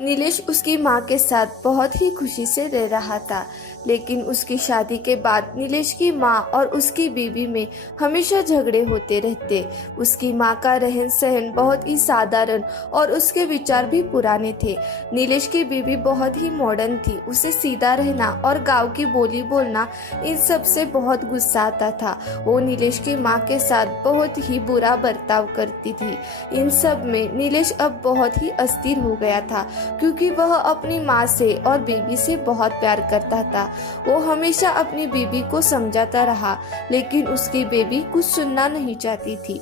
नीलेश उसकी माँ के साथ बहुत ही खुशी से रह रहा था, लेकिन उसकी शादी के बाद नीलेश की माँ और उसकी बीवी में हमेशा झगड़े होते रहते। उसकी माँ का रहन सहन बहुत ही साधारण और उसके विचार भी पुराने थे। नीलेश की बीवी बहुत ही मॉडर्न थी। उसे सीधा रहना और गांव की बोली बोलना, इन सब से बहुत गुस्सा आता था। वो नीलेश की माँ के साथ बहुत ही बुरा बर्ताव करती थी। इन सब में नीलेश अब बहुत ही अस्थिर हो गया था, क्योंकि वह अपनी माँ से और बीवी से बहुत प्यार करता था। वो हमेशा अपनी बीवी को समझाता रहा, लेकिन उसकी बीवी कुछ सुनना नहीं चाहती थी।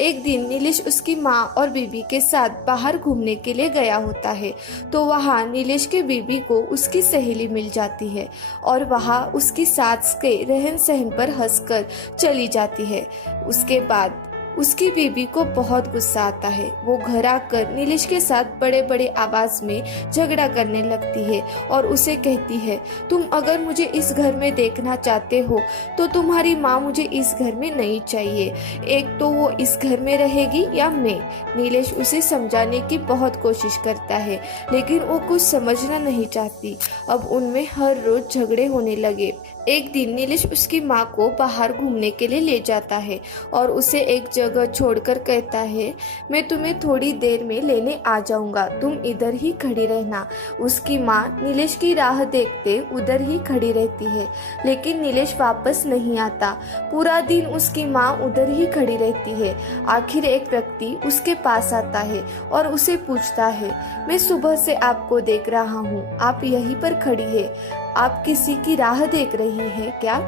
एक दिन नीलेश उसकी माँ और बीवी के साथ बाहर घूमने के लिए गया होता है, तो वहाँ नीलेश के बीवी को उसकी सहेली मिल जाती है और वहाँ उसकी सास के रहन सहन पर हंसकर चली जाती है। उसके बाद उसकी बीवी को बहुत गुस्सा आता है। वो घर आकर नीलेश के साथ बड़े बड़े आवाज में झगड़ा करने लगती है और उसे कहती है, तुम अगर मुझे इस घर में देखना चाहते हो तो तुम्हारी माँ मुझे इस घर में नहीं चाहिए। एक तो वो इस घर में रहेगी या मैं। नीलेश उसे समझाने की बहुत कोशिश करता है, लेकिन वो कुछ समझना नहीं चाहती। अब उनमें हर रोज झगड़े होने लगे। एक दिन नीलेश उसकी माँ को बाहर घूमने के लिए ले जाता है और उसे एक जगह छोड़कर कहता है, मैं तुम्हें थोड़ी देर में लेने आ जाऊंगा, तुम इधर ही खड़ी रहना। उसकी माँ नीलेश की राह देखते उधर ही खड़ी रहती है, लेकिन नीलेश वापस नहीं आता। पूरा दिन उसकी माँ उधर ही खड़ी रहती है। आखिर एक व्यक्ति उसके पास आता है और उसे पूछता है, मैं सुबह से आपको देख रहा हूँ, आप यहीं पर खड़ी है, आप किसी की राह देख रही हैं क्या?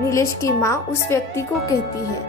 नीलेश की माँ उस व्यक्ति को कहती है,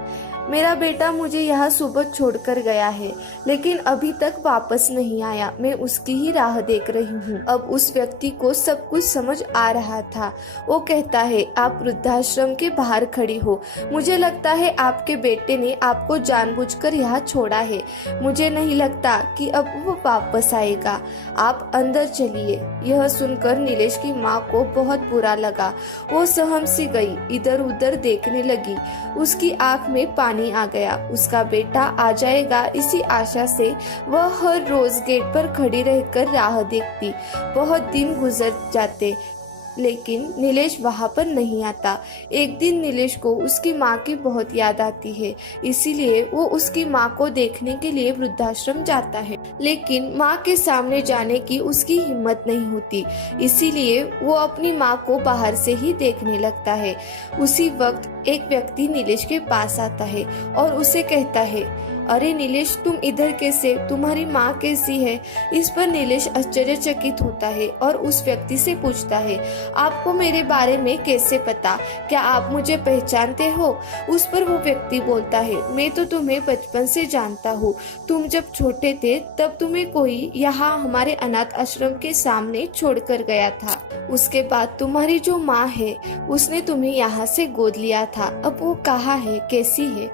मेरा बेटा मुझे यहाँ सुबह छोड़कर गया है, लेकिन अभी तक वापस नहीं आया, मैं उसकी ही राह देख रही हूँ। अब उस व्यक्ति को सब कुछ समझ आ रहा था। वो कहता है, आप वृद्धाश्रम के बाहर खड़ी हो, मुझे लगता है आपके बेटे ने आपको जानबूझकर यहाँ छोड़ा है। मुझे नहीं लगता कि अब वो वापस आएगा, आप अंदर चलिए। यह सुनकर नीलेश की माँ को बहुत बुरा लगा। वो सहम सी गई, इधर उधर देखने लगी। उसकी आंख में पानी आ गया। उसका बेटा आ जाएगा, इसी आशा से वह हर रोज गेट पर खड़ी रहकर राह देखती। बहुत दिन गुजर जाते, लेकिन नीलेश वहां पर नहीं आता। एक दिन नीलेश को उसकी माँ की बहुत याद आती है, इसीलिए वो उसकी माँ को देखने के लिए वृद्धाश्रम जाता है, लेकिन माँ के सामने जाने की उसकी हिम्मत नहीं होती। इसीलिए वो अपनी माँ को बाहर से ही देखने लगता है। उसी वक्त एक व्यक्ति नीलेश के पास आता है और उसे कहता है, अरे नीलेश, तुम इधर कैसे, तुम्हारी माँ कैसी है? इस पर नीलेश आश्चर्यचकित होता है और उस व्यक्ति से पूछता है, आपको मेरे बारे में कैसे पता? क्या आप मुझे पहचानते हो? उस पर वो व्यक्ति बोलता है, मैं तो तुम्हें बचपन से जानता हूँ। तुम जब छोटे थे तब तुम्हें कोई यहाँ हमारे अनाथ आश्रम के सामने छोड़कर गया था। उसके बाद तुम्हारी जो माँ है उसने तुम्हें यहाँ से गोद लिया था। अब वो कहाँ है, कैसी है?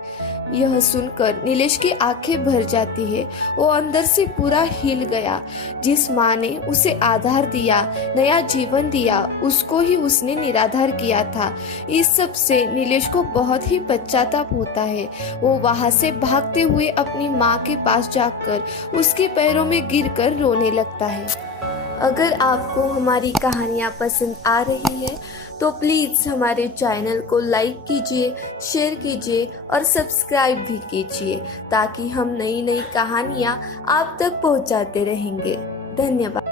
यह सुनकर नीलेश की आंखें भर जाती है। वो अंदर से पूरा हिल गया। जिस माँ ने उसे आधार दिया, नया जीवन दिया, उसको ही उसने निराधार किया था। इस सब से नीलेश को बहुत ही पश्चाताप होता है। वो वहाँ से भागते हुए अपनी माँ के पास जाकर उसके पैरों में गिरकर रोने लगता है। अगर आपको हमारी कहानियाँ पसंद आ रही है तो प्लीज़ हमारे चैनल को लाइक कीजिए, शेयर कीजिए और सब्सक्राइब भी कीजिए, ताकि हम नई नई कहानियाँ आप तक पहुँचाते रहेंगे। धन्यवाद।